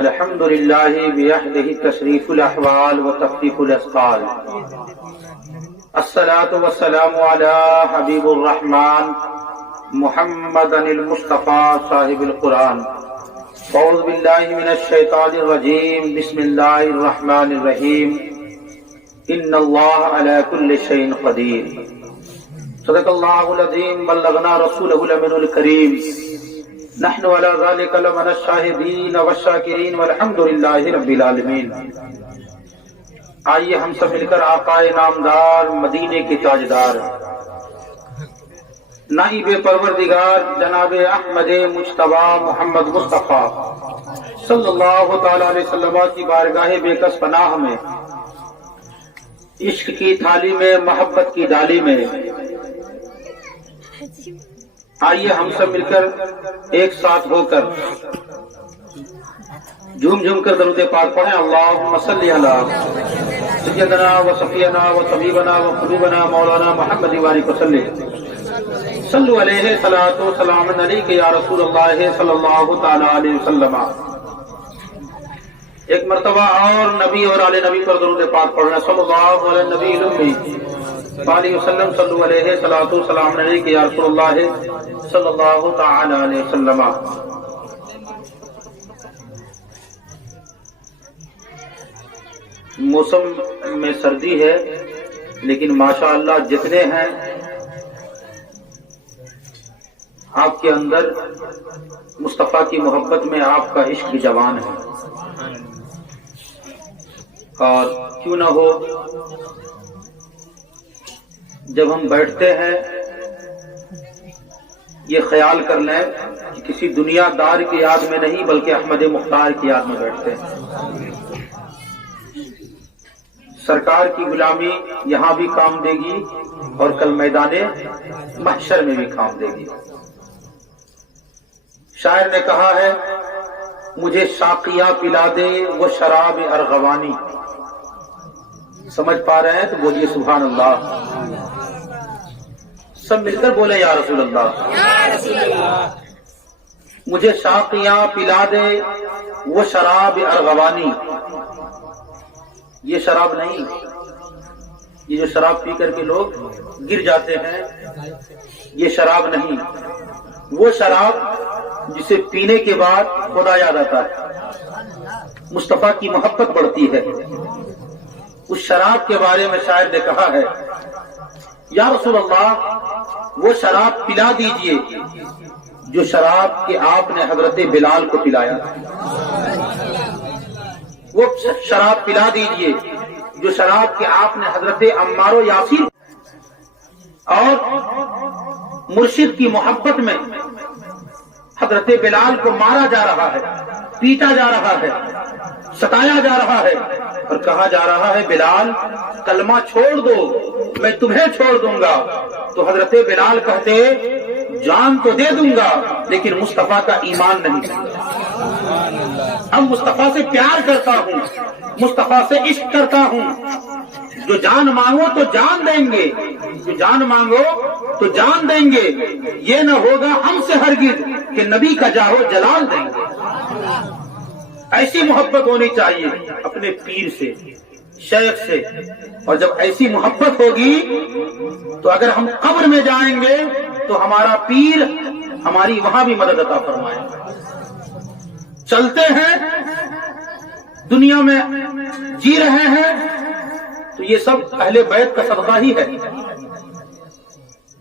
الحمد لله بوحده تشريف الأحوال وتخفيف الأثقال. الصلاة والسلام على حبيب الرحمن محمد المصطفى صاحب القرآن. أعوذ بالله من الشيطان الرجيم. بسم الله الرحمن الرحيم. إن الله على كل شيء قدير. صدق الله العظيم. بلغنا رسوله الأمين الكريم. نحن على ذلك لمن الشاهدين والشاکرین والحمد للہ رب العالمین. آئیے ہم سب مل کر آقا نامدار مدینے کے تاجدار نائب پروردگار جناب احمد مجتبی محمد مصطفیٰ صلی اللہ تعالی علیہ وسلم کی بارگاہ بے کس پناہ میں، عشق کی تھالی میں، محبت کی ڈالی میں آئیے ہم سب مل کر ایک ساتھ ہو کر جھوم جھوم کر درود پاک پڑھیں. اللہم صلی علی سیدنا و صفینا و طبیبنا و قلوبنا مولانا محمد وبارک وسلم. صلو علیہ صلاۃ و سلام علیک یا رسول اللہ صلی اللہ تعالی علیہ وسلم. ایک مرتبہ اور نبی اور آل نبی پر درود پاک پڑھنا. صلی اللہ علیہ نبی الامی علیہ وسلم. صلو علیہ صلاۃ و سلام علیک یا رسول اللہ صلی اللہ تعالی علیہ وسلم. موسم میں سردی ہے لیکن ماشاءاللہ جتنے ہیں آپ کے اندر مصطفیٰ کی محبت میں آپ کا عشق بھی جوان ہے. اور کیوں نہ ہو جب ہم بیٹھتے ہیں یہ خیال کر لیں کہ کسی دنیا دار کی یاد میں نہیں بلکہ احمد مختار کی یاد میں بیٹھتے ہیں. سرکار کی غلامی یہاں بھی کام دے گی اور کل میدان محشر میں بھی کام دے گی. شاعر نے کہا ہے مجھے ساقیہ پلا دے وہ شراب ارغوانی. سمجھ پا رہے ہیں تو بولیے سبحان اللہ. سب مل کر بولے یا رسول اللہ. مجھے ساقیہ پلا دے وہ شراب ارغوانی. یہ شراب نہیں، یہ جو شراب پی کر کے لوگ گر جاتے ہیں یہ شراب نہیں. وہ شراب جسے پینے کے بعد خدا یاد آتا ہے، مصطفیٰ کی محبت بڑھتی ہے. اس شراب کے بارے میں شاعر نے کہا ہے یا رسول اللہ وہ شراب پلا دیجئے جو شراب کے آپ نے حضرت بلال کو پلایا. وہ شراب پلا دیجئے جو شراب کے آپ نے حضرت عمار و یاسر. اور مرشد کی محبت میں حضرت بلال کو مارا جا رہا ہے، پیٹا جا رہا ہے، ستایا جا رہا ہے اور کہا جا رہا ہے بلال کلمہ چھوڑ دو میں تمہیں چھوڑ دوں گا. تو حضرت بلال کہتے جان تو دے دوں گا لیکن مصطفیٰ کا ایمان نہیں. اب مصطفیٰ سے پیار کرتا ہوں، مصطفیٰ سے عشق کرتا ہوں. جو جان مانگو تو جان دیں گے، جو جان مانگو تو جان دیں گے. یہ نہ ہوگا ہم سے ہرگز کہ نبی کا جاہو جلال دیں گے. ایسی محبت ہونی چاہیے اپنے پیر سے، شیخ سے. اور جب ایسی محبت ہوگی تو اگر ہم قبر میں جائیں گے تو ہمارا پیر ہماری وہاں بھی مدد عطا فرمائے. چلتے ہیں دنیا میں جی رہے ہیں تو یہ سب اہل بیت کا صدقہ ہی ہے.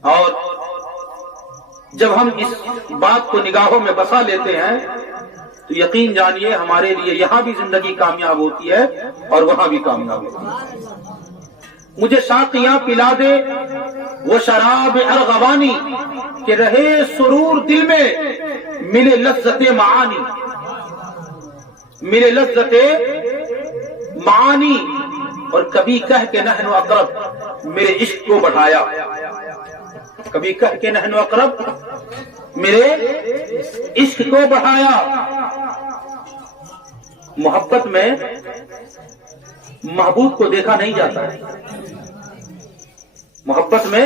اور جب ہم اس بات کو نگاہوں میں بسا لیتے ہیں تو یقین جانیے ہمارے لیے یہاں بھی زندگی کامیاب ہوتی ہے اور وہاں بھی کامیاب ہوتی ہے. مجھے ساقیاں پلا دے وہ شراب ارغوانی کہ رہے سرور دل میں ملے لذت معانی. ملے لذت معانی. اور کبھی کہہ کے نحن اقرب میرے عشق کو بڑھایا. کبھی کہہ کے نحن اقرب میرے عشق کو بڑھایا. محبت میں محبوب کو دیکھا نہیں جاتا ہے. محبت میں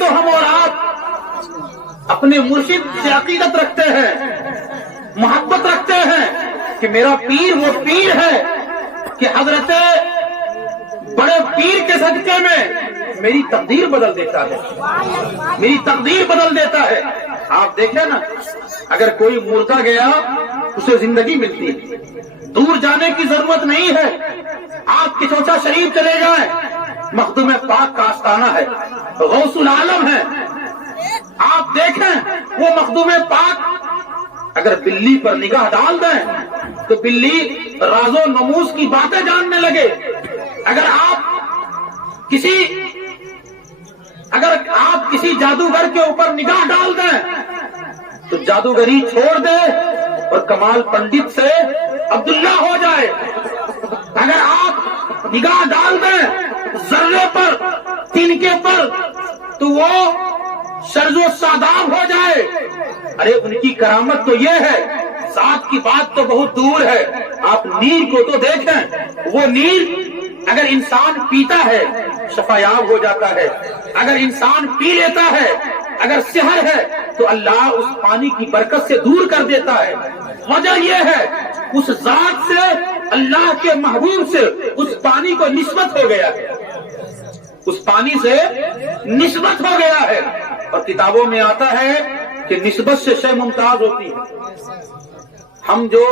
تو ہم اور آپ اپنے مرشد سے عقیدت رکھتے ہیں، محبت رکھتے ہیں کہ میرا پیر وہ پیر ہے کہ حضرت بڑے پیر کے صدقے میں میری تقدیر بدل دیتا ہے، میری تقدیر بدل دیتا ہے۔ آپ دیکھیں نا، اگر کوئی مردہ گیا اسے زندگی ملتی ہے، دور جانے کی ضرورت نہیں ہے۔ آپ کی چوچا شریف چلے جائیں، مخدوم پاک کا آستانہ ہے، غوث العالم ہے۔ آپ دیکھیں وہ مخدوم پاک اگر بلی پر نگاہ ڈال دیں تو بلی راز و نموز کی باتیں جاننے لگے۔ اگر آپ کسی جادوگر کے اوپر نگاہ ڈال دیں تو جادوگری چھوڑ دے اور کمال پنڈت سے عبداللہ ہو جائے۔ اگر آپ نگاہ ڈال دیں ذرے پر، تنکے پر، تو وہ شرز و شاداب ہو جائے۔ ارے ان کی کرامت تو یہ ہے، ذات کی بات تو بہت دور ہے۔ آپ نیر کو تو دیکھیں، وہ نیر اگر انسان پیتا ہے شفایاب ہو جاتا ہے، اگر انسان پی لیتا ہے، اگر سحر ہے تو اللہ اس پانی کی برکت سے دور کر دیتا ہے۔ وجہ یہ ہے اس ذات سے، اللہ کے محبوب سے اس پانی کو نسبت ہو گیا ہے، اس پانی سے نسبت ہو گیا ہے۔ اور کتابوں میں آتا ہے کہ نسبت سے شے ممتاز ہوتی ہے۔ ہم جو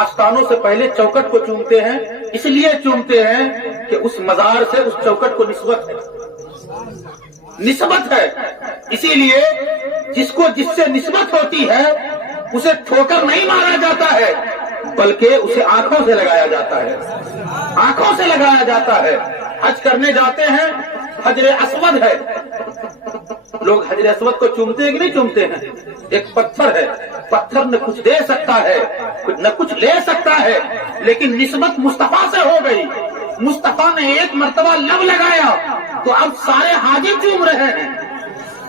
آستانوں سے پہلے چوکٹ کو چومتے ہیں اس لیے چومتے ہیں کہ اس مزار سے اس چوکٹ کو نسبت ہے۔ اسی لیے جس سے نسبت ہوتی ہے اسے ٹھوکر نہیں مارا جاتا ہے بلکہ اسے آنکھوں سے لگایا جاتا ہے، آنکھوں سے لگایا جاتا ہے۔ حج کرنے جاتے ہیں، حجر اسود ہے، لوگ حجر اسود کو چومتے ہیں کہ نہیں چومتے ہیں؟ ایک پتھر ہے، پتھر نہ کچھ دے سکتا ہے نہ کچھ لے سکتا ہے، لیکن نسبت مصطفیٰ سے ہو گئی۔ مصطفیٰ نے ایک مرتبہ لب لگایا تو اب سارے حاجی چوم رہے ہیں،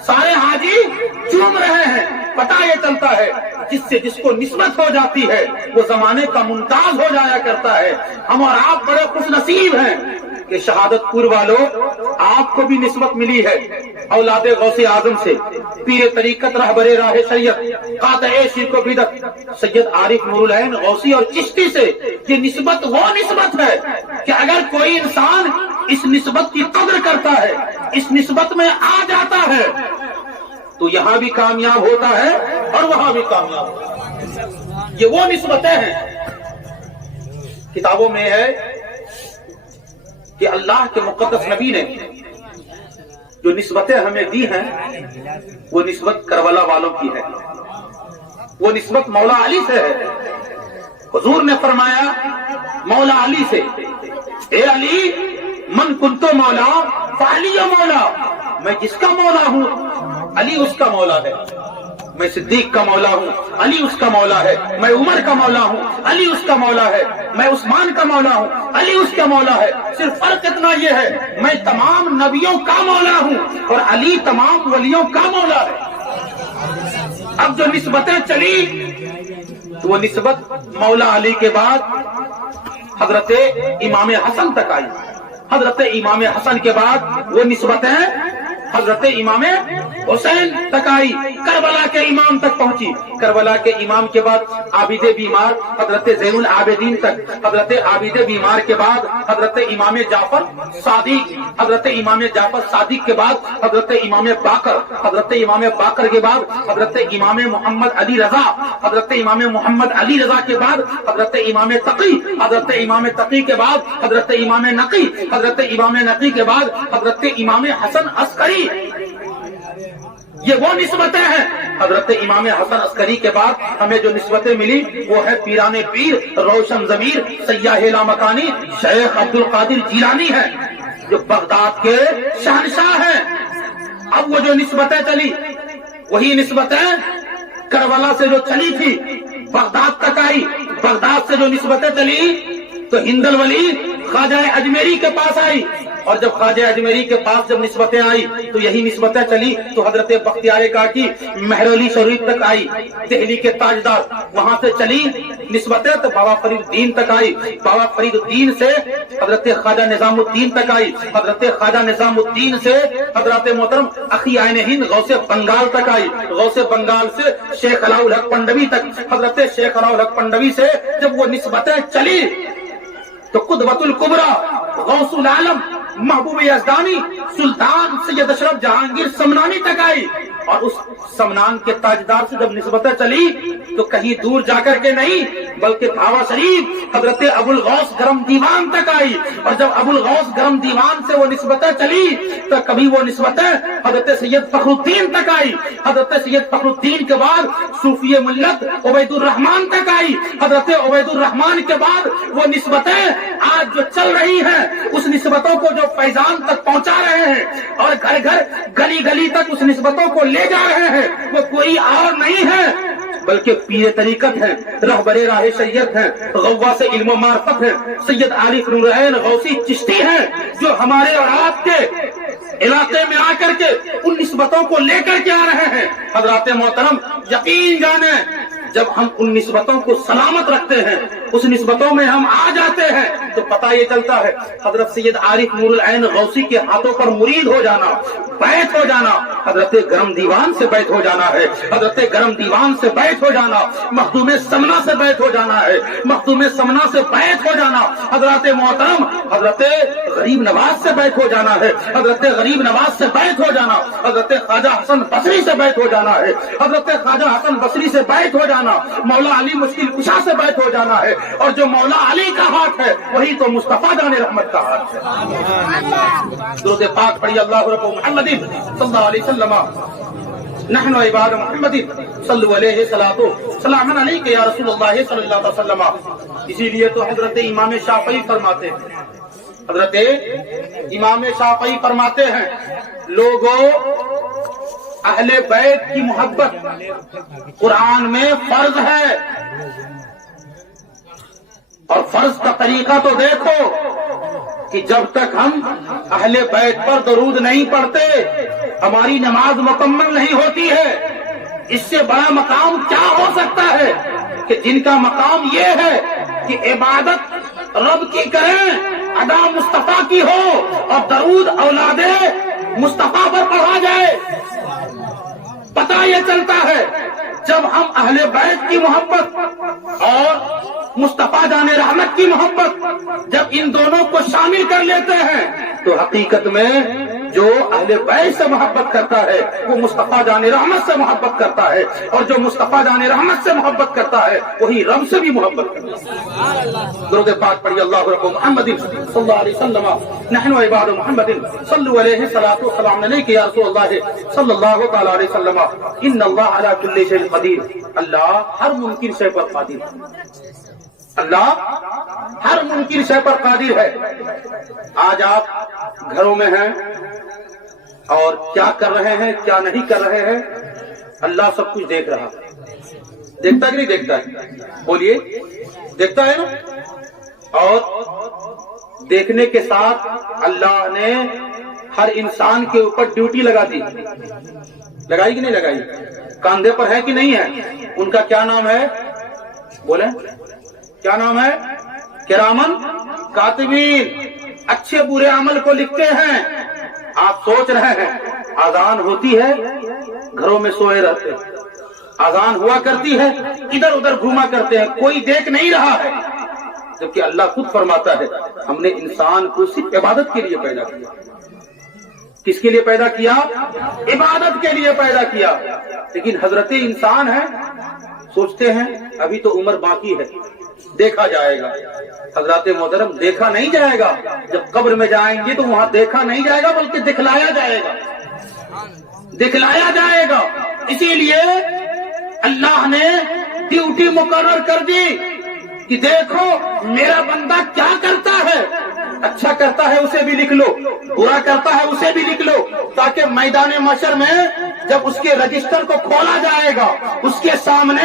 سارے حاجی چوم رہے ہیں۔ پتہ یہ چلتا ہے جس کو نسبت ہو جاتی ہے وہ زمانے کا ممتاز ہو جایا کرتا ہے۔ ہم اور آپ بڑے خوش نصیب ہیں کہ شہادت پور والوں آپ کو بھی نسبت ملی ہے اولاد غوث اعظم سے، پیر طریقت رہبر راہ شریعت قاطع شرک و بدعت سید عارف نور العین غوثی اور چشتی سے۔ یہ نسبت وہ نسبت ہے کہ اگر کوئی انسان اس نسبت کی قدر کرتا ہے، اس نسبت میں آ جاتا ہے تو یہاں بھی کامیاب ہوتا ہے اور وہاں بھی کامیاب ہوتا ہے۔ یہ وہ نسبتیں ہیں۔ کتابوں میں ہے کہ اللہ کے مقدس نبی نے جو نسبتیں ہمیں دی ہیں وہ نسبت کربلا والوں کی ہے، وہ نسبت مولا علی سے ہے۔ حضور نے فرمایا مولا علی سے، اے علی من کنتو مولا فعلی مولا، میں جس کا مولا ہوں علی اس کا مولا ہے۔ میں صدیق کا مولا ہوں، علی اس کا مولا ہے۔ میں عمر کا مولا ہوں، علی اس کا مولا ہے۔ میں عثمان کا مولا ہوں، علی اس کا مولا ہے۔ صرف فرق اتنا یہ ہے میں تمام نبیوں کا مولا ہوں اور علی تمام ولیوں کا مولا ہے۔ اب جو نسبتیں چلی تو وہ نسبت مولا علی کے بعد حضرت امام حسن تک آئی، حضرت امام حسن کے بعد وہ نسبتیں حضرت امام حسین تک آئی، کربلا کے امام تک پہنچی۔ کربلا کے امام کے بعد عابد بیمار حضرت زین العابدین تک، حضرت عابد بیمار کے بعد حضرت امام جعفر صادق، حضرت امام جعفر صادق کے بعد حضرت امام باقر، حضرت امام باقر کے بعد حضرت امام محمد علی رضا، حضرت امام محمد علی رضا کے بعد حضرت امام تقی، حضرت امام تقی کے بعد حضرت امام نقی، حضرت امام نقی کے بعد حضرت امام حسن عسکری۔ یہ وہ نسبتیں ہیں۔ حضرت امام حسن عسکری کے بعد ہمیں جو نسبتیں ملی وہ ہے پیران پیر روشن ضمیر سیاح لامکانی شیخ عبد القادر جیلانی ہے جو بغداد کے شہنشاہ ہیں۔ اب وہ جو نسبتیں چلی وہی نسبتیں کربلا سے جو چلی تھی بغداد تک آئی، بغداد سے جو نسبتیں چلی تو ہند الولی خواجہ اجمیری کے پاس آئی، اور جب خواجہ اجمیری کے پاس جب نسبتیں آئی تو یہی نسبتیں چلی تو حضرت بختیار کاکی مہرولی شریف تک آئی، دہلی کے تاجدار وہاں سے چلی نسبتیں تو بابا فرید الدین تک آئی، بابا فرید الدین سے حضرت خواجہ نظام الدین تک آئی، حضرت خواجہ نظام الدین سے حضرت محترم اخی عین ہند غوث بنگال تک آئی، غوث بنگال سے شیخ علاء الحق پنڈوی تک، حضرت شیخ علاء الحق پنڈوی سے جب وہ نسبتیں چلی تو قدوۃ الکبریٰ غوث العالم محبوب یزدانی سلطان سید اشرف جہانگیر سمنانی تک آئی، اور اس سمنان کے تاجدار سے جب نسبتیں چلی تو کہیں دور جا کر کے نہیں بلکہ دھاوا شریف حضرت ابو الغوث گرم دیوان تک آئی، اور جب ابو الغوث گرم دیوان سے وہ نسبتیں چلی تو کبھی وہ نسبتیں حضرت سید فخر الدین تک آئی، حضرت سید فخر الدین کے بعد صوفی ملت عبید الرحمان تک آئی، حضرت عبید الرحمان کے بعد وہ نسبتیں آج جو چل رہی ہیں اس نسبتوں کو جو فیضان تک پہنچا رہے ہیں اور گھر گھر گلی گلی تک اس نسبتوں کو لے جا رہے ہیں، وہ کوئی اور نہیں ہے بلکہ پیر طریقت ہیں، رہبر راہ شریعت ہیں، غواص علم و معرفت ہیں، سید عارف نورعین غوثی چشتی ہیں، جو ہمارے اور آپ کے علاقے میں آ کر کے ان نسبتوں کو لے کر کے آ رہے ہیں۔ حضرات محترم یقین جانیں جب ہم ان نسبتوں کو سلامت رکھتے ہیں، اس نسبتوں میں ہم آ جاتے ہیں تو پتہ یہ چلتا ہے حضرت سید عارف نور العین غوثی کے ہاتھوں پر مرید ہو جانا، بیعت ہو جانا، حضرت گرم دیوان سے بیعت ہو جانا ہے، حضرت گرم دیوان سے بیعت ہو جانا، مخدوم سمنا سے بیعت ہو جانا ہے، مخدوم سمنا سے بیعت ہو جانا، حضرات محترم حضرت غریب نواز سے بیعت ہو جانا ہے، حضرت غریب نواز سے بیعت ہو جانا، حضرت خواجہ حسن بصری سے بیعت ہو جانا ہے، حضرت خواجہ حسن بصری سے بیعت ہو جانا، مولا علی مشکل کشا سے بیعت ہو جانا ہے، اور جو مولا علی کا ہاتھ ہے وہی تو مصطفیٰ جان رحمت کا ہاتھ ہے۔ درود پاک پڑھی اللہ رب محمد صلی اللہ علیہ وسلم، نحن عباد محمد صلو علیہ صلاۃ سلام علیک یا رسول اللہ صلی اللہ علیہ وسلم۔ اسی لیے تو حضرت امام شافعی فرماتے ہیں، حضرت امام شافعی فرماتے ہیں لوگوں اہل بیت کی محبت قرآن میں فرض ہے، اور فرض کا طریقہ تو دیکھو کہ جب تک ہم اہل بیت پر درود نہیں پڑھتے ہماری نماز مکمل نہیں ہوتی ہے۔ اس سے بڑا مقام کیا ہو سکتا ہے کہ جن کا مقام یہ ہے کہ عبادت رب کی کریں، ادا مصطفیٰ کی ہو، اور درود اولاد مصطفیٰ پر پڑھا جائے۔ پتہ یہ چلتا ہے جب ہم اہل بیت کی محبت اور مصطفیٰ جان رحمت کی محبت جب ان دونوں کو شامل کر لیتے ہیں تو حقیقت میں جو اہل بیت سے محبت کرتا ہے وہ مصطفیٰ جان رحمت سے محبت کرتا ہے، اور جو مصطفیٰ جان رحمت سے محبت کرتا ہے وہی رب سے بھی محبت کرتا ہے۔ درود پاک پڑھی اللہ رب محمد صلی اللہ علیہ وسلم، نحن عباد محمد صلو علیہ صلاۃ و سلام علیک یا رسول اللہ صلی اللہ تعالی علیہ وسلم۔ ان اللہ علی کل شیء قدیر، اللہ ہر ممکن شے پر قادر ہے، اللہ ہر ممکن شے پر قادر ہے۔ آج آپ گھروں میں ہیں اور کیا کر رہے ہیں کیا نہیں کر رہے ہیں اللہ سب کچھ دیکھ رہا ہے، دیکھتا کہ نہیں دیکھتا ہے؟ بولیے دیکھتا ہے نا۔ اور دیکھنے کے ساتھ اللہ نے ہر انسان کے اوپر ڈیوٹی لگا دی، لگائی کہ نہیں لگائی؟ کاندھے پر ہے کہ نہیں ہے؟ ان کا کیا نام ہے؟ بولیں کیا نام ہے؟ کرامن کاتبین، اچھے برے عمل کو لکھتے ہیں۔ آپ سوچ رہے ہیں اذان ہوتی ہے گھروں میں سوئے رہتے ہیں، اذان ہوا کرتی ہے ادھر ادھر گھوما کرتے ہیں، کوئی دیکھ نہیں رہا ہے، جبکہ اللہ خود فرماتا ہے ہم نے انسان کو صرف عبادت کے لیے پیدا کیا۔ کس کے لیے پیدا کیا؟ عبادت کے لیے پیدا کیا۔ لیکن حضرت انسان ہے، سوچتے ہیں ابھی تو عمر باقی ہے، دیکھا جائے گا۔ حضرات محترم دیکھا نہیں جائے گا، جب قبر میں جائیں گے تو وہاں دیکھا نہیں جائے گا بلکہ دکھلایا جائے گا، دکھلایا جائے گا۔ اسی لیے اللہ نے ڈیوٹی مقرر کر دی کہ دیکھو میرا بندہ کیا کرتا ہے، اچھا کرتا ہے اسے بھی لکھ لو، برا کرتا ہے اسے بھی لکھ لو، تاکہ میدان محشر میں جب اس کے رجسٹر کو کھولا جائے گا اس کے سامنے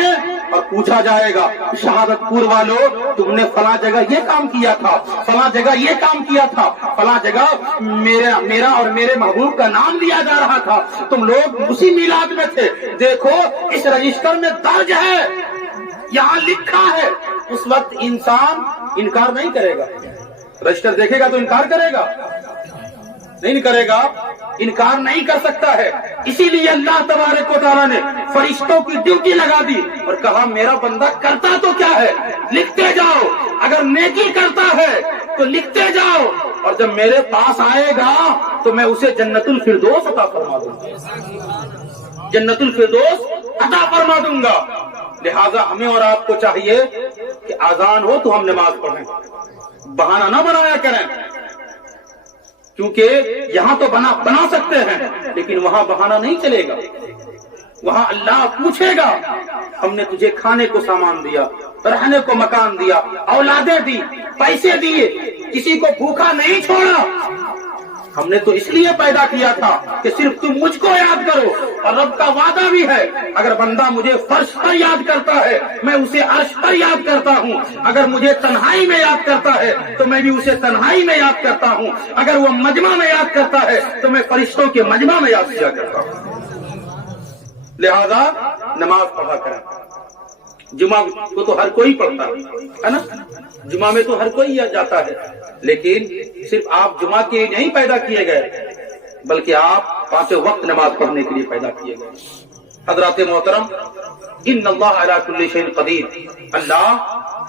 اور پوچھا جائے گا شہادت پور والوں تم نے فلاں جگہ یہ کام کیا تھا، فلاں جگہ یہ کام کیا تھا، فلاں جگہ میرا اور میرے محبوب کا نام لیا جا رہا تھا، تم لوگ اسی میلاد میں تھے، دیکھو اس رجسٹر میں درج ہے، یہاں لکھا ہے۔ اس وقت انسان انکار نہیں کرے گا، رجسٹر دیکھے گا تو انکار کرے گا؟ نہیں کرے گا، انکار نہیں کر سکتا ہے۔ اسی لیے اللہ تبارک و تعالیٰ نے فرشتوں کی ڈیوٹی لگا دی اور کہا میرا بندہ کرتا تو کیا ہے، لکھتے جاؤ، اگر نیکی کرتا ہے تو لکھتے جاؤ، اور جب میرے پاس آئے گا تو میں اسے جنت الفردوس عطا فرما دوں گا، جنت الفردوس عطا فرما دوں گا۔ لہذا ہمیں اور آپ کو چاہیے کہ اذان ہو تو ہم نماز پڑھیں، بہانہ نہ بنایا کریں، کیونکہ یہاں تو بنا سکتے ہیں لیکن وہاں بہانہ نہیں چلے گا، وہاں اللہ پوچھے گا ہم نے تجھے کھانے کو سامان دیا، رہنے کو مکان دیا، اولادیں دی، پیسے دیے، کسی کو بھوکا نہیں چھوڑا، ہم نے تو اس لیے پیدا کیا تھا کہ صرف تم مجھ کو یاد کرو، اور رب کا وعدہ بھی ہے اگر بندہ مجھے فرش پر یاد کرتا ہے میں اسے عرش پر یاد کرتا ہوں، اگر مجھے تنہائی میں یاد کرتا ہے تو میں بھی اسے تنہائی میں یاد کرتا ہوں، اگر وہ مجمع میں یاد کرتا ہے تو میں فرشتوں کے مجمع میں یاد کیا کرتا ہوں۔ لہذا نماز پڑھا کریں، جمعہ کو تو ہر کوئی پڑھتا ہے نا، جمعہ میں تو ہر کوئی جاتا ہے، لیکن صرف آپ جمعہ کے لیے نہیں پیدا کیے گئے بلکہ آپ 5 وقت نماز پڑھنے کے لیے پیدا کیے گئے۔ حضرات محترم، ان اللہ علی کل شیء قدیر، اللہ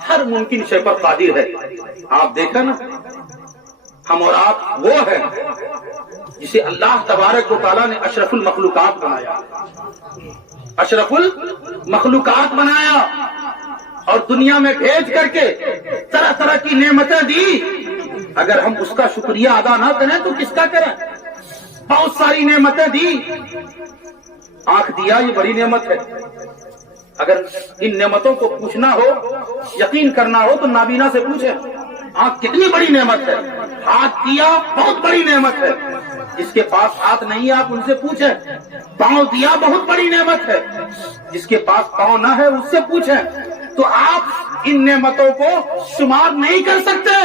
ہر ممکن شے پر قادر ہے۔ آپ دیکھا نا، ہم اور آپ وہ ہیں جسے اللہ تبارک و تعالیٰ نے اشرف المخلوقات بنایا، اشرف المخلوقات بنایا اور دنیا میں بھیج کر کے طرح طرح کی نعمتیں دی، اگر ہم اس کا شکریہ ادا نہ کریں تو کس کا کریں؟ بہت ساری نعمتیں دی، آنکھ دیا یہ بڑی نعمت ہے، اگر ان نعمتوں کو پوچھنا ہو، یقین کرنا ہو تو نابینا سے پوچھیں آنکھ کتنی بڑی نعمت ہے، ہاتھ دیا بہت بڑی نعمت ہے، جس کے پاس ہاتھ نہیں ہے آپ ان سے پوچھیں، پاؤں دیا بہت بڑی نعمت ہے، جس کے پاس پاؤں نہ ہے اس سے پوچھیں، تو آپ ان نعمتوں کو شمار نہیں کر سکتے،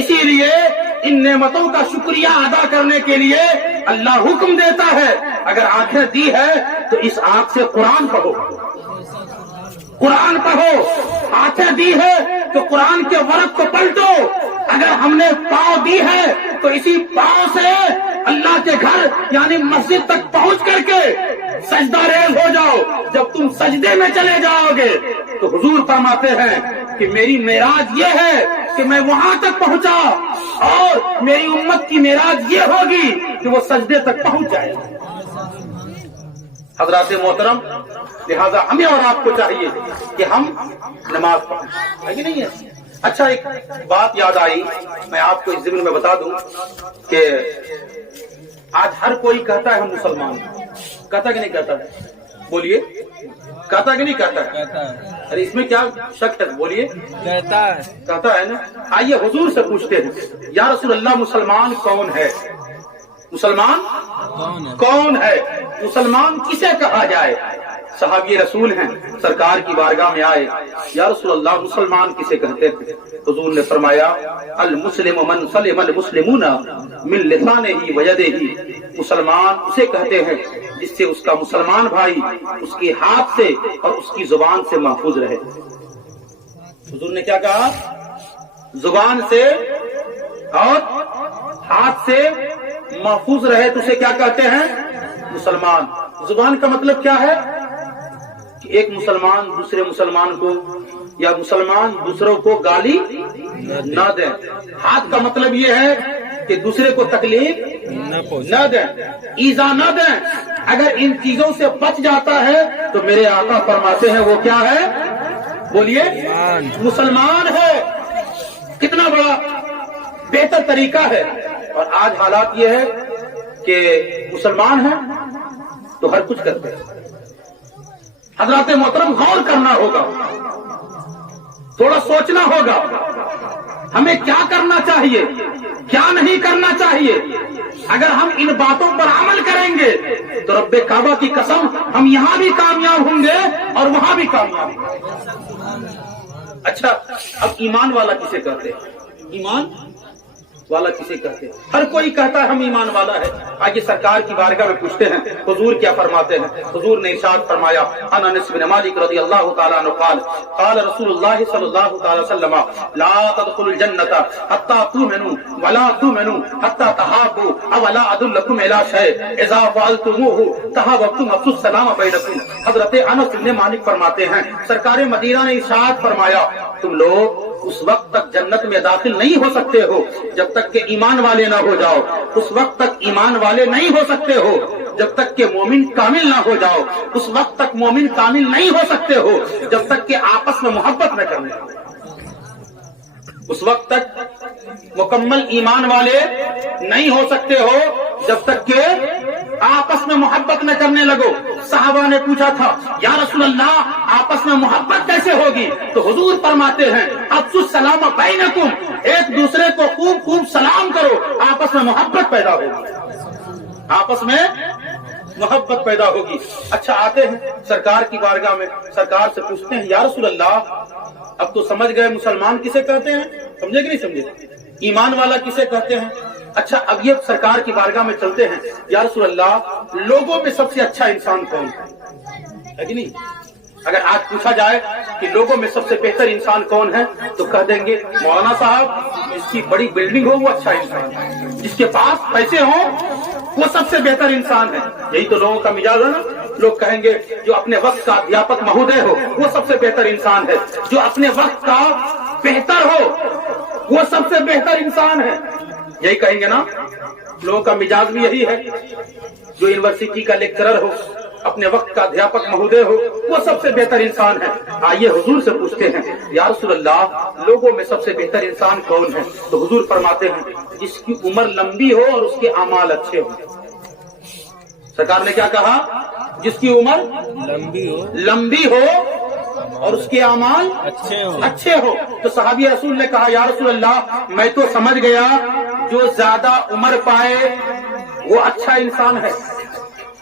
اسی لیے ان نعمتوں کا شکریہ ادا کرنے کے لیے اللہ حکم دیتا ہے اگر آنکھیں دی ہے تو اس آنکھ سے قرآن پڑھو، قرآن پڑھو، آنکھیں دی ہے تو قرآن کے ورق کو پلٹو، اگر ہم نے پاؤں دی ہے تو اسی پاؤں سے اللہ کے گھر یعنی مسجد تک پہنچ کر کے سجدہ ریز ہو جاؤ، جب تم سجدے میں چلے جاؤ گے تو حضور فرماتے ہیں کہ میری معراج یہ ہے کہ میں وہاں تک پہنچا، اور میری امت کی معراج یہ ہوگی کہ وہ سجدے تک پہنچ جائے۔ حضرات محترم، لہذا ہمیں اور آپ کو چاہیے کہ ہم نماز پڑھیں، ہے کہ نہیں ہے؟ اچھا، ایک بات یاد آئی، میں آپ کو اس ضمن میں بتا دوں کہ آج ہر کوئی کہتا ہے ہم مسلمان ہیں، کہتا کہ نہیں کہتا ہے؟ بولیے، کہتا کہ نہیں کہتا ہے؟ ارے اس میں کیا شک ہے؟ بولیے، کہتا ہے نا۔ آئیے حضور سے پوچھتے ہیں یا رسول اللہ مسلمان کون ہے؟ مسلمان کون ہے؟ مسلمان کسے کہا جائے؟ صحابی رسول ہیں، سرکار کی بارگاہ میں آئے، یا رسول اللہ مسلمان کسے کہتے تھے؟ حضور نے فرمایا المسلم من سلم المسلمون من لسانہ و یدہ، مسلمان اسے کہتے ہیں جس سے اس کا مسلمان بھائی اس کے ہاتھ سے اور اس کی زبان سے محفوظ رہے۔ حضور نے کیا کہا؟ زبان سے اور ہاتھ سے محفوظ رہے تو اسے کیا کہتے ہیں؟ مسلمان۔ زبان کا مطلب کیا ہے؟ کہ ایک مسلمان دوسرے مسلمان کو یا مسلمان دوسروں کو گالی نہ دیں۔ ہاتھ کا مطلب یہ ہے کہ دوسرے کو تکلیف نہ دیں، ایذا نہ دیں۔ اگر ان چیزوں سے بچ جاتا ہے تو میرے آقا فرماتے ہیں وہ کیا ہے؟ بولیے، مسلمان ہے۔ کتنا بڑا بہتر طریقہ ہے۔ اور آج حالات یہ ہے کہ مسلمان ہیں تو ہر کچھ کرتے ہیں۔ حضرات محترم، غور کرنا ہوگا، تھوڑا سوچنا ہوگا ہمیں کیا کرنا چاہیے، کیا نہیں کرنا چاہیے۔ اگر ہم ان باتوں پر عمل کریں گے تو رب کعبہ کی قسم ہم یہاں بھی کامیاب ہوں گے اور وہاں بھی کامیاب ہوں گے۔ اچھا، اب ایمان والا کسے کہتے ہیں؟ ایمان والا کسے کہتے ہیں؟ ہر کوئی کہتا ہے ہم ایمان والا ہے۔ آگے سرکار کی بارگاہ میں پوچھتے ہیں حضور کیا فرماتے ہیں؟ حضور نے ارشاد فرمایا، عن انس بن مالک رضی اللہ تعالیٰ عنہ قال قال رسول اللہ صلی اللہ تعالی وسلم لا تدخلوا الجنة حتى تؤمنوا ولا تؤمنوا حتى تحابوا اولا ادلکم الی شیء اذا فعلتموه تحاببتم افشوا السلام بینکم۔ حضرت انس بن مالک فرماتے ہیں سرکار مدینہ نے ارشاد فرمایا تم لوگ اس وقت تک جنت میں داخل نہیں ہو سکتے ہو جب تک کہ ایمان والے نہ ہو جاؤ، اس وقت تک ایمان والے نہیں ہو سکتے ہو جب تک کہ مومن کامل نہ ہو جاؤ، اس وقت تک مومن کامل نہیں ہو سکتے ہو جب تک کہ آپس میں محبت نہ کرنے لگو، اس وقت تک مکمل ایمان والے نہیں ہو سکتے ہو جب تک کہ آپس میں محبت نہ کرنے لگو۔ صحابہ نے پوچھا تھا یا رسول اللہ آپس میں محبت کیسے ہوگی؟ تو حضور فرماتے ہیں افشوا السلام بینکم، ایک دوسرے کو خوب خوب سلام کرو، آپس میں محبت پیدا ہوگی، آپس میں محبت پیدا ہوگی۔ اچھا، آتے ہیں سرکار کی بارگاہ میں، سرکار سے پوچھتے ہیں یا رسول اللہ اب تو سمجھ گئے مسلمان کسے کہتے ہیں، سمجھے کہ نہیں سمجھے؟ ایمان والا کسے کہتے ہیں؟ اچھا، اب یہ سرکار کی بارگاہ میں چلتے ہیں، یا رسول اللہ لوگوں میں سب سے اچھا انسان کون ہے کہ نہیں؟ اگر آج پوچھا جائے کہ لوگوں میں سب سے بہتر انسان کون ہے تو کہہ دیں گے مولانا صاحب جس کی بڑی بلڈنگ ہو وہ اچھا انسان ہے، جس کے پاس پیسے ہوں وہ سب سے بہتر انسان ہے۔ یہی تو لوگوں کا مزاج ہے نا، لوگ کہیں گے جو اپنے وقت کا ادھیاپک مہودے ہو وہ سب سے بہتر انسان ہے، جو اپنے وقت کا بہتر ہو وہ سب سے بہتر انسان ہے، یہی کہیں گے نا، لوگوں کا مزاج بھی یہی ہے۔ جو یونیورسٹی کا لیکچرر ہو، اپنے وقت کا ادھیاپک مہودے ہو وہ سب سے بہتر انسان ہے۔ آئیے حضور سے پوچھتے ہیں یا رسول اللہ لوگوں میں سب سے بہتر انسان کون ہے؟ تو حضور فرماتے ہیں جس کی عمر لمبی ہو اور اس کے اعمال اچھے ہوں۔ سرکار نے کیا کہا؟ جس کی عمر لمبی ہو اور اس کے اعمال اچھے ہو۔ تو صحابی رسول نے کہا یا رسول اللہ میں تو سمجھ گیا جو زیادہ عمر پائے وہ اچھا انسان ہے،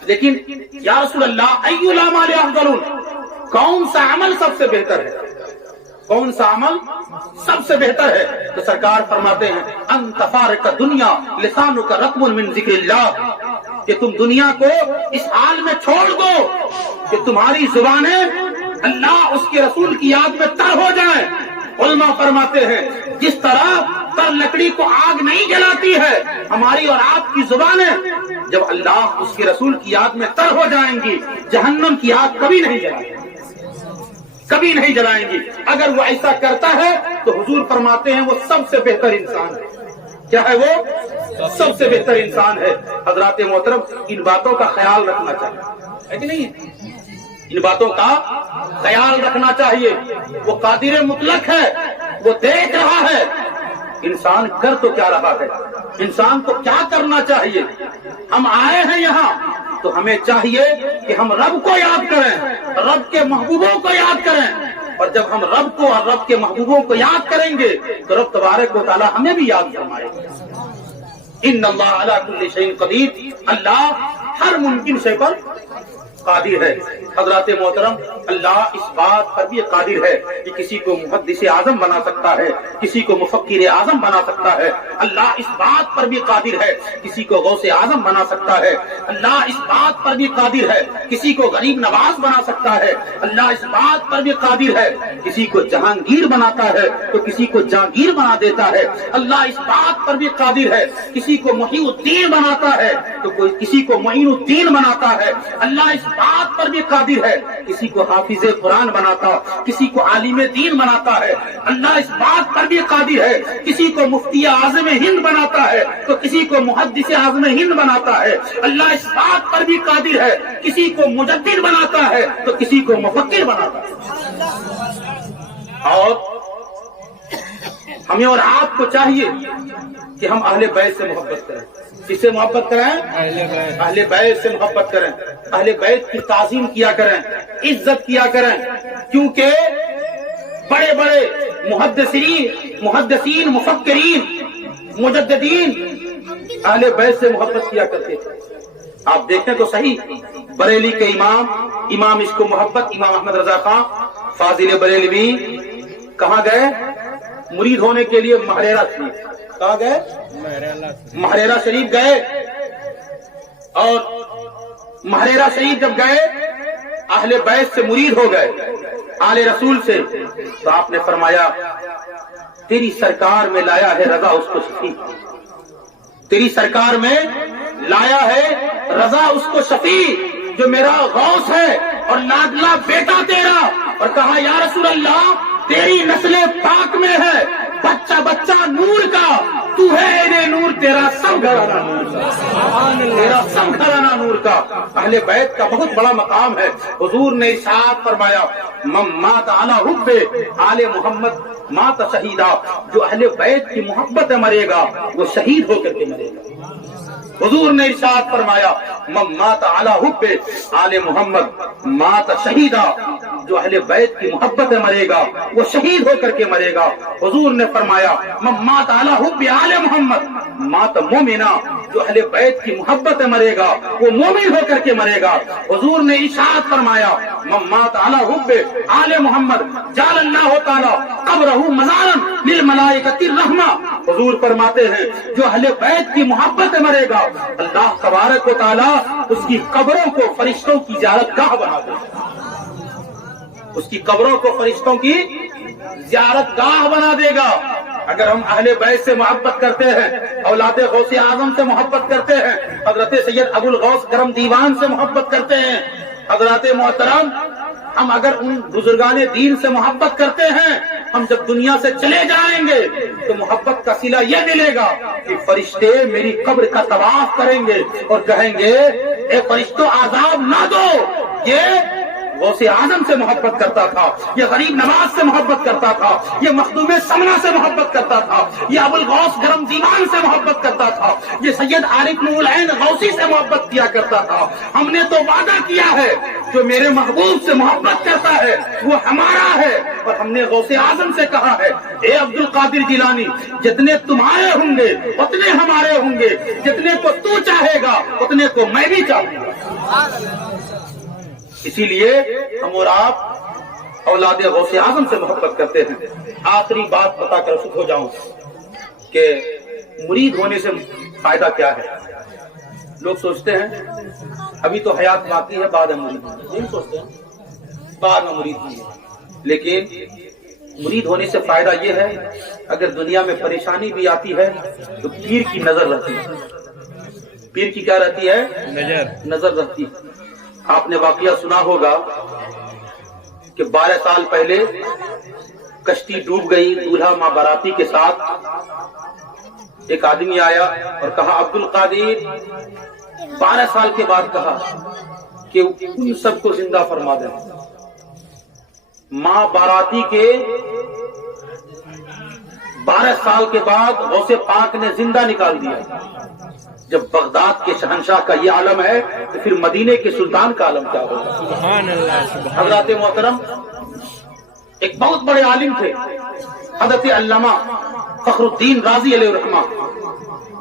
لیکن یا رسول اللہ ای الاعمال افضل، کون سا عمل سب سے بہتر ہے؟ کون سا عمل سب سے بہتر ہے؟ تو سرکار فرماتے ہیں ان تفارق دنیا لسانک رطب من ذکر اللہ، کہ تم دنیا کو اس حال میں چھوڑ دو کہ تمہاری زبانیں اللہ اس کے رسول کی یاد میں تر ہو جائیں۔ علماء فرماتے ہیں جس طرح تر لکڑی کو آگ نہیں جلاتی ہے، ہماری اور آپ کی زبانیں جب اللہ اس کے رسول کی یاد میں تر ہو جائیں گی جہنم کی آگ کبھی نہیں جلائیں گی، کبھی نہیں جلائیں گی۔ اگر وہ ایسا کرتا ہے تو حضور فرماتے ہیں وہ سب سے بہتر انسان ہے۔ کیا ہے وہ؟ سب سے بہتر انسان ہے۔ حضرات محترم ان باتوں کا خیال رکھنا چاہیے، ہے کہ نہیں؟ ان باتوں کا خیال رکھنا چاہیے۔ وہ قادر مطلق ہے، وہ دیکھ رہا ہے انسان کر تو کیا رہا ہے، انسان کو کیا کرنا چاہیے۔ ہم آئے ہیں یہاں تو ہمیں چاہیے کہ ہم رب کو یاد کریں، رب کے محبوبوں کو یاد کریں، اور جب ہم رب کو اور رب کے محبوبوں کو یاد کریں گے تو رب تبارک و تعالی ہمیں بھی یاد فرمائے گا۔ ان اللہ علی کل شیء قدیر، اللہ ہر ممکن شے پر قادر ہے۔ حضرات محترم اللہ اس بات پر بھی قادر ہے کہ کسی کو محدث اعظم بنا سکتا ہے، کسی کو مفکر اعظم بنا سکتا ہے۔ اللہ اس بات پر بھی قادر ہے کسی کو غوث اعظم بنا سکتا ہے۔ اللہ اس بات پر بھی قادر ہے کسی کو غریب نواز بنا سکتا ہے۔ اللہ اس بات پر بھی قادر ہے کسی کو جہانگیر بناتا ہے تو کسی کو جہانگیر بنا دیتا ہے۔ اللہ اس بات پر بھی قادر ہے کسی کو محی الدین بناتا ہے تو کوئی کسی کو معین الدین بناتا ہے۔ اللہ اس بات پر بھی قادر ہے کسی کو حافظ قرآن بناتا، کسی کو عالم دین بناتا ہے۔ اللہ اس بات پر بھی قادر ہے کسی کو مفتی اعظم ہند بناتا ہے تو کسی کو محدث اعظم ہند بناتا ہے۔ اللہ اس بات پر بھی قادر ہے کسی کو مجدد بناتا ہے تو کسی کو مفکر بناتا ہے۔ اور ہمیں اور آپ کو چاہیے کہ ہم اہل بیت سے محبت کریں۔ کس سے محبت کریں؟ اہل بیت سے محبت کریں، اہل بیت کی تعظیم کیا کریں، عزت کیا کریں، کیونکہ بڑے بڑے محدثین مفکرین مجددین اہل بیت سے محبت کیا کرتے تھے۔ آپ دیکھیں تو صحیح، بریلی کے امام عشق و محبت امام احمد رضا خان فاضل بریلوی کہاں گئے مرید ہونے کے لیے؟ مہریرہ شریف۔ کہاں گئے؟ مہریرہ شریف گئے، اور مہریرہ شریف جب گئے اہل بیت سے مرید ہو گئے، آل رسول سے، تو آپ نے فرمایا تیری سرکار میں لایا ہے رضا اس کو شفیع، تیری سرکار میں لایا ہے رضا اس کو شفیع جو میرا غوث ہے اور لاڈلا بیٹا تیرا، اور کہا یا رسول اللہ تیری نسل پاک میں ہے بچہ بچہ نور کا، تو ہے اے نور، تیرا سب گھرانہ نور کا، تیرا سب گھرانہ نور کا۔ اہل بیت کا بہت بڑا مقام ہے۔ حضور نے ارشاد فرمایا من مات علی حب آل محمد مات شہیدا، جو اہل بیت کی محبت میں مرے گا وہ شہید ہو کر کے مرے گا۔ حضور نے ارشاد فرمایا من مات علی حب آل محمد مات شہیدا، جو اہل بیت کی محبت میں مرے گا وہ شہید ہو کر کے مرے گا۔ حضور نے فرمایا من مات علی حب آل محمد مات مومنا، جو اہل بیت کی محبت میں مرے گا وہ مومن ہو کر کے مرے گا۔ حضور نے ارشاد فرمایا من مات علی حب آل محمد جعل اللہ تعالی قبرہ مزارا للملائکۃ الرحمہ۔ حضور فرماتے ہیں جو اہل بیت کی محبت میں مرے گا اللہ تبارک و تعالی اس کی قبروں کو فرشتوں کی زیارت گاہ بنا دے گا، اس کی قبروں کو فرشتوں کی زیارت گاہ بنا دے گا۔ اگر ہم اہل بیت سے محبت کرتے ہیں، اولاد غوث اعظم سے محبت کرتے ہیں، حضرت سید ابو الغوث کرم دیوان سے محبت کرتے ہیں، حضرات محترم ہم اگر ان بزرگان دین سے محبت کرتے ہیں، ہم جب دنیا سے چلے جائیں گے تو محبت کا صلہ یہ ملے گا کہ فرشتے میری قبر کا طواف کریں گے اور کہیں گے اے فرشتوں عذاب نہ دو، یہ غوث اعظم سے محبت کرتا تھا، یہ غریب نواز سے محبت کرتا تھا، یہ مخدوم سمنا سے محبت کرتا تھا، یہ ابو الغوث کرم دیوان سے محبت کرتا تھا، یہ سید عارف نور العین غوثی سے محبت کیا کرتا تھا۔ ہم نے تو وعدہ کیا ہے جو میرے محبوب سے محبت کرتا ہے وہ ہمارا ہے، اور ہم نے غوث اعظم سے کہا ہے اے عبد القادر جیلانی جتنے تمہارے ہوں گے اتنے ہمارے ہوں گے، جتنے کو تو چاہے گا اتنے کو میں بھی چاہوں گا۔ اسی لیے ہم اور آپ اولاد غوث اعظم سے محبت کرتے ہیں۔ آخری بات بتا کر خود ہو جاؤں کہ مرید ہونے سے فائدہ کیا ہے۔ لوگ سوچتے ہیں ابھی تو حیات باقی ہے بعد میں مرید ہوں گے، نہیں سوچتے ہیں بعد میں مرید ہوں گے، لیکن مرید ہونے سے فائدہ یہ ہے اگر دنیا میں پریشانی بھی آتی ہے تو پیر کی نظر رہتی ہے، پیر کی کیا رہتی ہے؟ نظر رہتی ہے۔ آپ نے واقعہ سنا ہوگا کہ 12 سال پہلے کشتی ڈوب گئی، دولہا ماں باراتی کے ساتھ ایک آدمی آیا اور کہا عبد القادر 12 سال کے بعد کہا کہ ان سب کو زندہ فرما دیں۔ ماں باراتی کے 12 سال کے بعد غوث پاک نے زندہ نکال دیا۔ جب بغداد کے شہنشاہ کا یہ عالم ہے تو پھر مدینے کے سلطان کا عالم کیا ہوگا؟ سبحان اللہ۔ حضرات محترم ایک بہت بڑے عالم تھے حضرت علامہ فخر الدین رازی علیہ الرحمہ،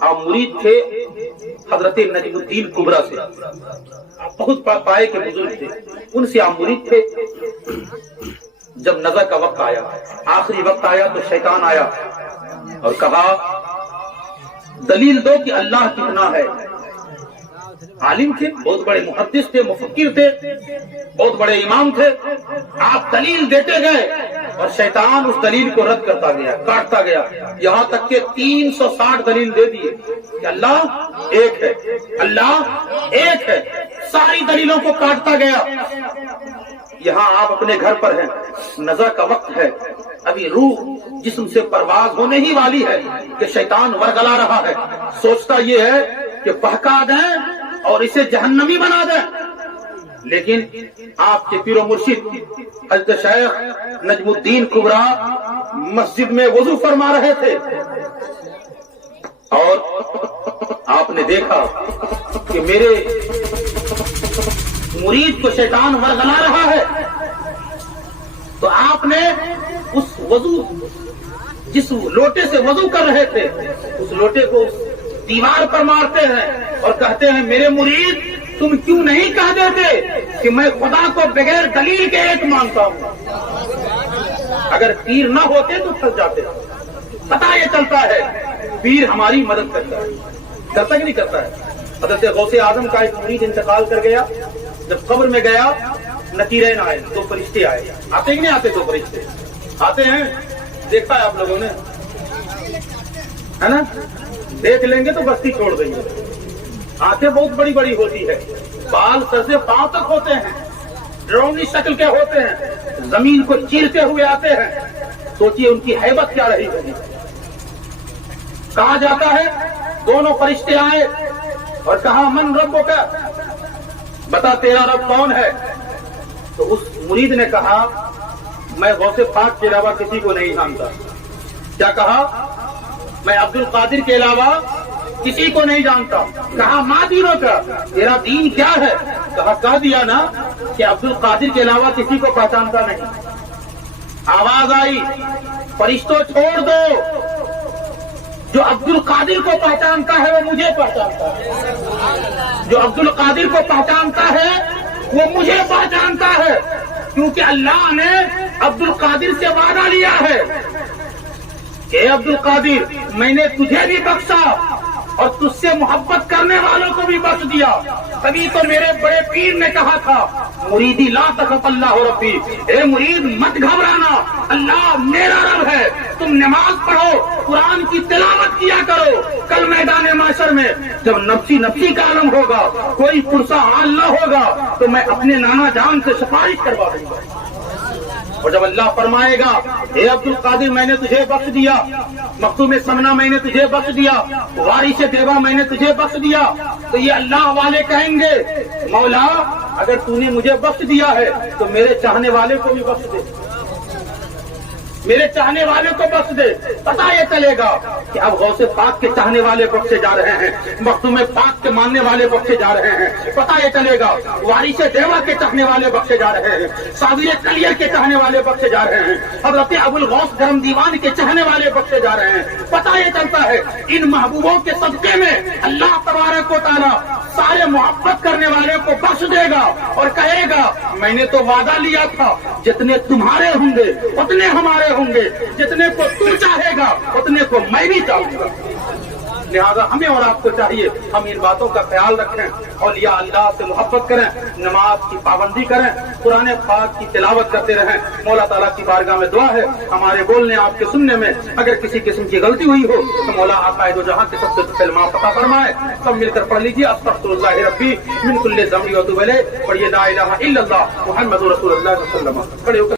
آپ مرید تھے حضرت نجم الدین کبرا سے، بہت پائے کے بزرگ تھے، ان سے آپ مرید تھے۔ جب نظر کا وقت آیا، آخری وقت آیا تو شیطان آیا اور کہا دلیل دو کہ اللہ کتنا ہے۔ عالم تھے، بہت بڑے محدث تھے، مفکر تھے، بہت بڑے امام تھے، آپ دلیل دیتے گئے اور شیطان اس دلیل کو رد کرتا گیا، کاٹتا گیا، یہاں تک کہ 360 دلیل دے دیے کہ اللہ ایک ہے، اللہ ایک ہے، ساری دلیلوں کو کاٹتا گیا۔ یہاں آپ اپنے گھر پر ہیں، نظر کا وقت ہے، ابھی روح جسم سے پرواز ہونے ہی والی ہے کہ شیطان ورگلا رہا ہے، سوچتا یہ ہے کہ بہکا دیں اور اسے جہنمی بنا دیں، لیکن آپ کے پیر و مرشد حضرت شیخ نجم الدین کبرا مسجد میں وضو فرما رہے تھے اور آپ نے دیکھا کہ میرے مرید کو شیطان ورگلا رہا ہے، تو آپ نے اس وضو جس لوٹے سے وضو کر رہے تھے اس لوٹے کو دیوار پر مارتے ہیں اور کہتے ہیں میرے مرید تم کیوں نہیں کہہ دیتے کہ میں خدا کو بغیر دلیل کے ایک مانتا ہوں؟ اگر پیر نہ ہوتے تو پھنس جاتے. پتہ یہ چلتا ہے پیر ہماری مدد کرتا ہے. کرتا کہ نہیں کرتا ہے؟ حضرت غوث اعظم کا ایک مرید انتقال کر گیا. جب قبر میں گیا نکیرین آئے, 2 فرشتے آئے. آتے کہ نہیں آتے 2 فرشتے؟ آتے ہیں, دیکھا ہے آپ لوگوں نے, ہے نا؟ دیکھ لیں گے تو بستی چھوڑ دیں گے. آنکھیں بہت بڑی بڑی ہوتی ہے, بال سر سے پاؤں تک ہوتے ہیں, ڈرونی شکل کے ہوتے ہیں, زمین کو چیرتے ہوئے آتے ہیں. سوچئے ان کی ہیبت کیا رہی ہوگی. کہا جاتا ہے دونوں فرشتے آئے اور کہا من ربک, بتا تیرا رب کون ہے؟ تو اس مرید نے کہا میں غوث پاک کے علاوہ کسی کو نہیں جانتا. کیا کہا؟ میں عبد القادر کے علاوہ کسی کو نہیں جانتا. کہا ماں دینوں کا, تیرا دین کیا ہے؟ کہا کہہ دیا نا کہ عبد القادر کے علاوہ کسی کو پہچانتا نہیں. آواز آئی فرشتوں چھوڑ دو, جو عبد القادر کو پہچانتا ہے وہ مجھے پہچانتا ہے, جو عبد القادر کو پہچانتا ہے وہ مجھے پہچانتا ہے. کیونکہ اللہ نے عبد القادر سے وعدہ لیا ہے کہ عبد القادر میں نے تجھے بھی بخشا اور تجھ سے محبت کرنے والوں کو بھی بخش دیا. تبھی تو میرے بڑے پیر نے کہا تھا مریدی لا تخف اللہ ربی, اے مرید مت گھبرانا, اللہ میرا رب ہے. تم نماز پڑھو, قرآن کی تلاوت کیا کرو. کل میدان محشر میں جب نفسی نفسی کا عالم ہوگا, کوئی پرسہ حال نہ ہوگا, تو میں اپنے نانا جان سے سفارش کروا دوں گا. اور جب اللہ فرمائے گا اے عبد القادر میں نے تجھے بخش دیا, مختوم سمنا میں نے تجھے بخش دیا, وارث دیوا میں نے تجھے بخش دیا, تو یہ اللہ والے کہیں گے مولا اگر تو نے مجھے بخش دیا ہے تو میرے چاہنے والے کو بھی بخش دے, میرے چاہنے والے کو بخش دے. پتہ یہ چلے گا کہ اب غوث پاک کے چاہنے والے بخشے جا رہے ہیں, مختوم پاک کے ماننے والے بخشے جا رہے ہیں. پتہ یہ چلے گا وارث دیوا کے چاہنے والے بخشے جا رہے ہیں, صابر کلیر کے چاہنے والے بخشے جا رہے ہیں, حضرت ابو الغوث گرم دیوان کے چاہنے والے بخشے جا رہے ہیں. پتہ یہ چلتا ہے ان محبوبوں کے صدقے میں اللہ تبارک و تعالیٰ سارے محبت کرنے والے کو بخش دے گا اور کہے گا میں نے تو وعدہ لیا تھا جتنے تمہارے ہوں گے اتنے ہمارے ہوں گے, جتنے کو تو چاہے گا اتنے کو میں بھی چاہوں گا. لہذا ہمیں اور آپ کو چاہیے ہم ان باتوں کا خیال رکھیں, اولیاء اللہ سے محبت کریں, نماز کی پابندی کریں, قرآن پاک کی تلاوت کرتے رہیں. مولا تعالیٰ کی بارگاہ میں دعا ہے ہمارے بولنے آپ کے سننے میں اگر کسی قسم کی غلطی ہوئی ہو تو مولا آقائے دو جہاں کے سب سے پہلے معاف عطا فرمائے. سب مل کر پڑھ لیجیے استغفر اللہ ربی من کل ذنب و اتوب الیہ. پڑھیے لا الہ الا اللہ محمد رسول اللہ صلی اللہ علیہ وسلم. کھڑے ہو کر